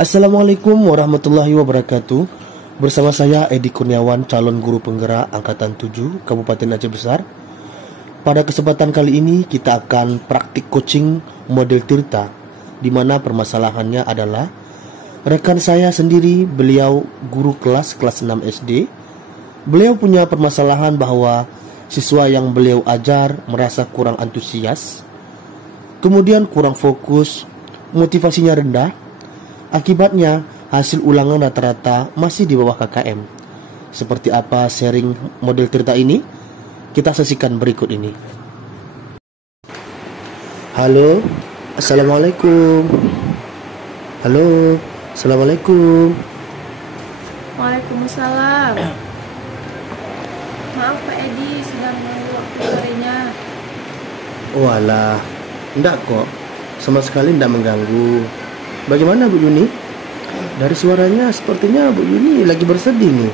Assalamualaikum warahmatullahi wabarakatuh. Bersama saya Edi Kurniawan, calon guru penggerak Angkatan 7 Kabupaten Aceh Besar. Pada kesempatan kali ini kita akan praktik coaching model Tirta, di mana permasalahannya adalah rekan saya sendiri, beliau guru kelas 6 SD. Beliau punya permasalahan bahwa siswa yang beliau ajar merasa kurang antusias, kemudian kurang fokus, motivasinya rendah. Akibatnya, hasil ulangan rata-rata masih di bawah KKM. Seperti apa sharing model Tirta ini? Kita saksikan berikut ini. Halo, Assalamualaikum. Halo, Assalamualaikum. Waalaikumsalam. Maaf Pak Edi, sedang menunggu waktu sorenya. Walah, enggak kok. Sama sekali enggak mengganggu. Bagaimana Bu Yuni? Dari suaranya sepertinya Bu Yuni lagi bersedih nih.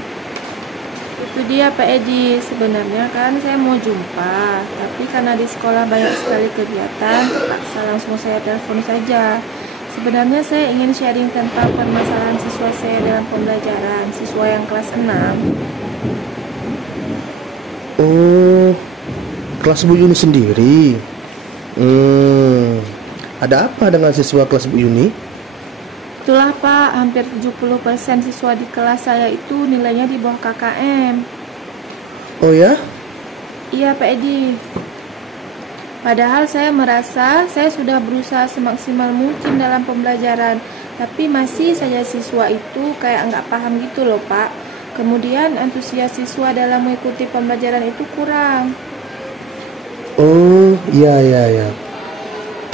Itu dia Pak Edi, sebenarnya kan saya mau jumpa, tapi karena di sekolah banyak sekali kegiatan, terpaksa langsung saya telepon saja. Sebenarnya saya ingin sharing tentang permasalahan siswa saya dalam pembelajaran, siswa yang kelas 6. Oh, kelas Bu Yuni sendiri. Ada apa dengan siswa kelas Bu Yuni? Itulah Pak, hampir 70% siswa di kelas saya itu nilainya di bawah KKM. Oh ya? Iya Pak Edi. Padahal saya merasa saya sudah berusaha semaksimal mungkin dalam pembelajaran, tapi masih saja siswa itu kayak nggak paham gitu loh Pak. Kemudian antusias siswa dalam mengikuti pembelajaran itu kurang. Oh, iya.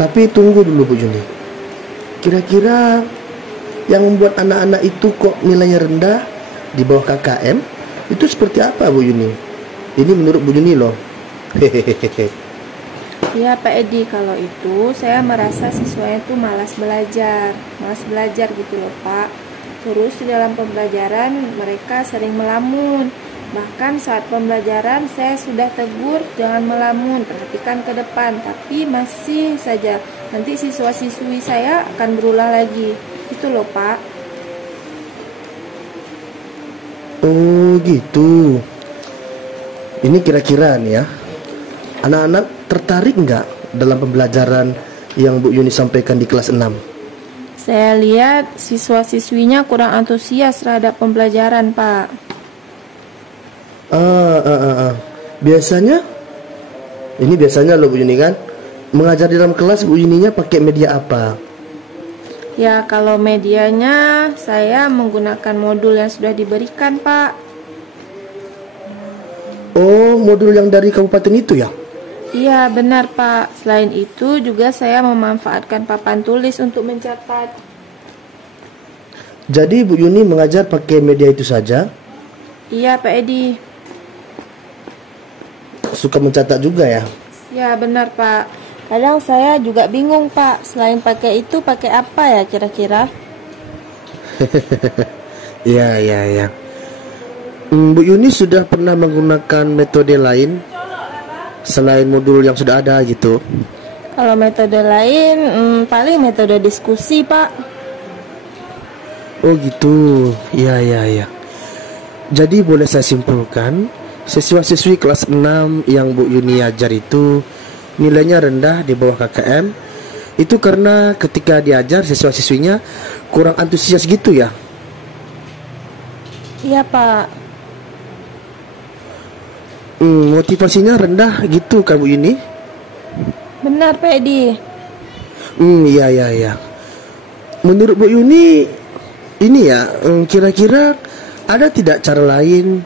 Tapi tunggu dulu Bu Yuni. Kira-kira yang membuat anak-anak itu kok nilainya rendah di bawah KKM itu seperti apa Bu Yuni? Ini menurut Bu Yuni loh. Hehehe. Ya Pak Edi, kalau itu saya merasa siswanya itu malas belajar gitu loh Pak. Terus di dalam pembelajaran mereka sering melamun. Bahkan saat pembelajaran saya sudah tegur jangan melamun, perhatikan ke depan, tapi masih saja nanti siswa-siswi saya akan berulang lagi. Itu loh Pak. Oh gitu. Ini kira-kira nih ya, anak-anak tertarik nggak dalam pembelajaran yang Bu Yuni sampaikan di kelas 6? Saya lihat siswa-siswinya kurang antusias terhadap pembelajaran Pak. Biasanya loh Bu Yuni kan, mengajar di dalam kelas Bu Yuninya pakai media apa? Ya kalau medianya saya menggunakan modul yang sudah diberikan Pak. Oh, modul yang dari kabupaten itu ya? Iya benar Pak. Selain itu juga saya memanfaatkan papan tulis untuk mencatat. Jadi Bu Yuni mengajar pakai media itu saja? Iya Pak Edi. Suka mencatat juga ya? Ya benar Pak. Kadang saya juga bingung Pak, selain pakai itu pakai apa ya kira-kira? Iya. Bu Yuni sudah pernah menggunakan metode lain selain modul yang sudah ada gitu? Kalau metode lain, paling metode diskusi Pak. Oh gitu, iya. Jadi boleh saya simpulkan, siswa-siswi kelas 6 yang Bu Yuni ajar itu nilainya rendah di bawah KKM itu karena ketika diajar siswa-siswinya kurang antusias gitu ya? Iya Pak. Motivasinya rendah gitu kan Bu Yuni? Benar Pak Edi. Iya. Menurut Bu Yuni ini ya, kira-kira ada tidak cara lain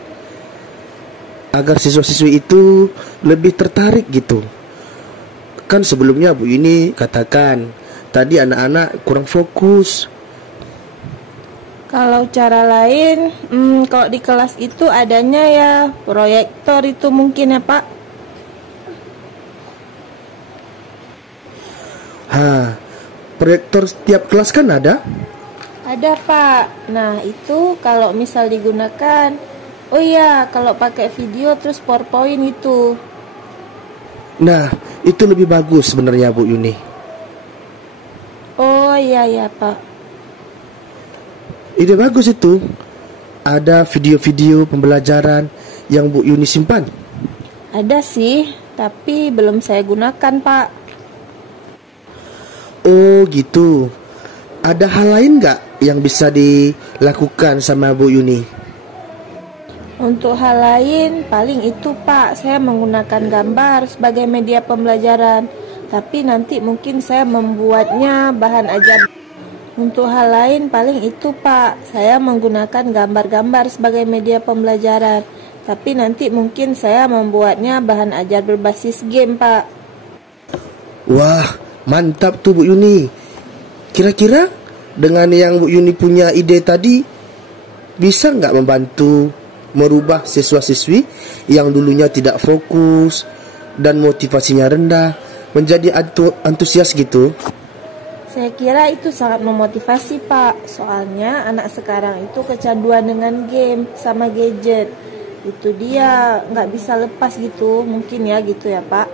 agar siswa-siswi itu lebih tertarik gitu? Kan sebelumnya Bu Yuni katakan tadi anak-anak kurang fokus. Kalau cara lain, kalau di kelas itu adanya ya proyektor itu mungkin ya Pak. Proyektor setiap kelas kan ada? Ada Pak. Nah itu kalau misal digunakan, oh iya kalau pakai video terus PowerPoint itu. Nah, itu lebih bagus sebenarnya Bu Yuni. Oh iya Pak. ide bagus itu. Ada video-video pembelajaran yang Bu Yuni simpan? Ada sih, tapi belum saya gunakan, Pak. Oh gitu. Ada hal lain nggak yang bisa dilakukan sama Bu Yuni? Untuk hal lain, paling itu, Pak. Saya menggunakan gambar sebagai media pembelajaran. Tapi nanti mungkin saya membuatnya bahan ajar. Untuk hal lain paling itu, Pak. Saya menggunakan gambar-gambar sebagai media pembelajaran. Tapi nanti mungkin saya membuatnya bahan ajar berbasis game, Pak. Wah, mantap tuh Bu Yuni. Kira-kira dengan yang Bu Yuni punya ide tadi, bisa nggak membantu merubah siswa-siswi yang dulunya tidak fokus dan motivasinya rendah menjadi antusias gitu? Saya kira itu sangat memotivasi, Pak. Soalnya anak sekarang itu kecanduan dengan game sama gadget. Itu dia nggak bisa lepas gitu, mungkin ya gitu ya, Pak.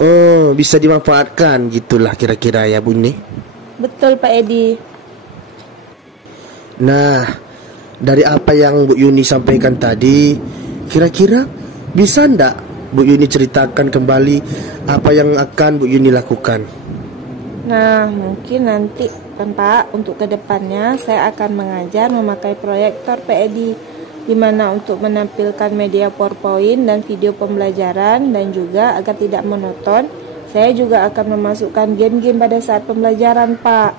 Oh, bisa dimanfaatkan gitulah kira-kira ya Bu Yuni. Betul, Pak Edi. Nah, dari apa yang Bu Yuni sampaikan tadi, kira-kira bisa ndak Bu Yuni ceritakan kembali apa yang akan Bu Yuni lakukan? Nah, mungkin nanti kan Pak, untuk kedepannya saya akan mengajar memakai proyektor PED, di mana untuk menampilkan media PowerPoint dan video pembelajaran, dan juga agar tidak monoton, saya juga akan memasukkan game-game pada saat pembelajaran, Pak.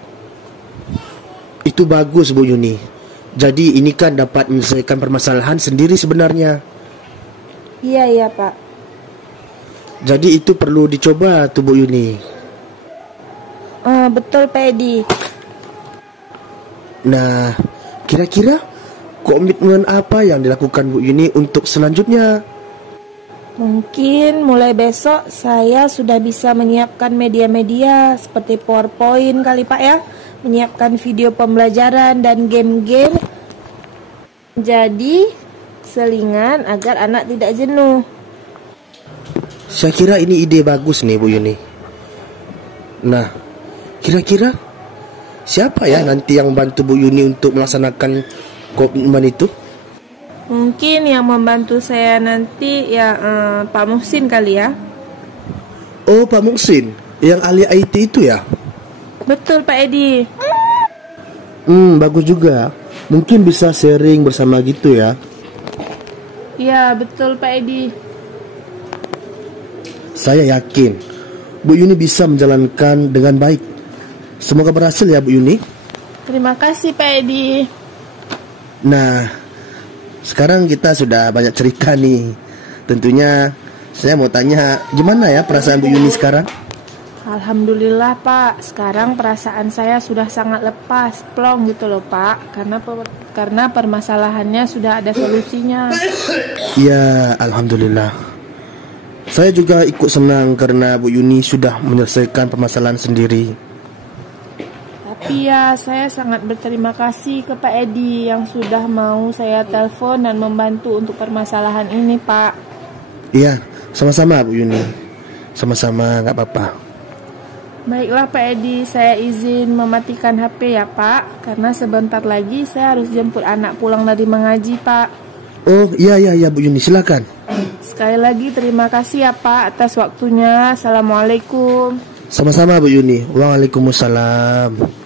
Itu bagus Bu Yuni. Jadi ini kan dapat menyelesaikan permasalahan sendiri sebenarnya. Iya, Pak. Jadi itu perlu dicoba tuh Bu Yuni. Betul, Pak Edi. Nah, kira-kira komitmen apa yang dilakukan Bu Yuni untuk selanjutnya? Mungkin mulai besok saya sudah bisa menyiapkan media-media seperti PowerPoint kali, Pak ya. Menyiapkan video pembelajaran dan game-game. Jadi selingan agar anak tidak jenuh. Saya kira ini ide bagus nih Bu Yuni. Nah, kira-kira siapa ya nanti yang bantu Bu Yuni untuk melaksanakan komitmen itu? Mungkin yang membantu saya nanti ya Pak Muhsin kali ya. Oh, Pak Muhsin, yang ahli IT itu ya? Betul, Pak Edi. Bagus juga. Mungkin bisa sharing bersama gitu ya. Iya, betul, Pak Edi. Saya yakin Bu Yuni bisa menjalankan dengan baik. Semoga berhasil ya Bu Yuni. Terima kasih, Pak Edi. Nah, sekarang kita sudah banyak cerita nih. Tentunya saya mau tanya, gimana ya perasaan Bu Yuni sekarang? Alhamdulillah, Pak. Sekarang perasaan saya sudah sangat lepas, plong gitu loh, Pak. Karena permasalahannya sudah ada solusinya. Ya, alhamdulillah. Saya juga ikut senang karena Bu Yuni sudah menyelesaikan permasalahan sendiri. Tapi ya, saya sangat berterima kasih ke Pak Edi yang sudah mau saya telepon dan membantu untuk permasalahan ini, Pak. Iya, sama-sama Bu Yuni. Sama-sama, nggak apa-apa. Baiklah, Pak Edi, saya izin mematikan HP ya, Pak. Karena sebentar lagi saya harus jemput anak pulang dari mengaji, Pak. Oh, iya Bu Yuni, silakan. Sekali lagi terima kasih ya, Pak, atas waktunya. Assalamualaikum. Sama-sama Bu Yuni. Waalaikumsalam.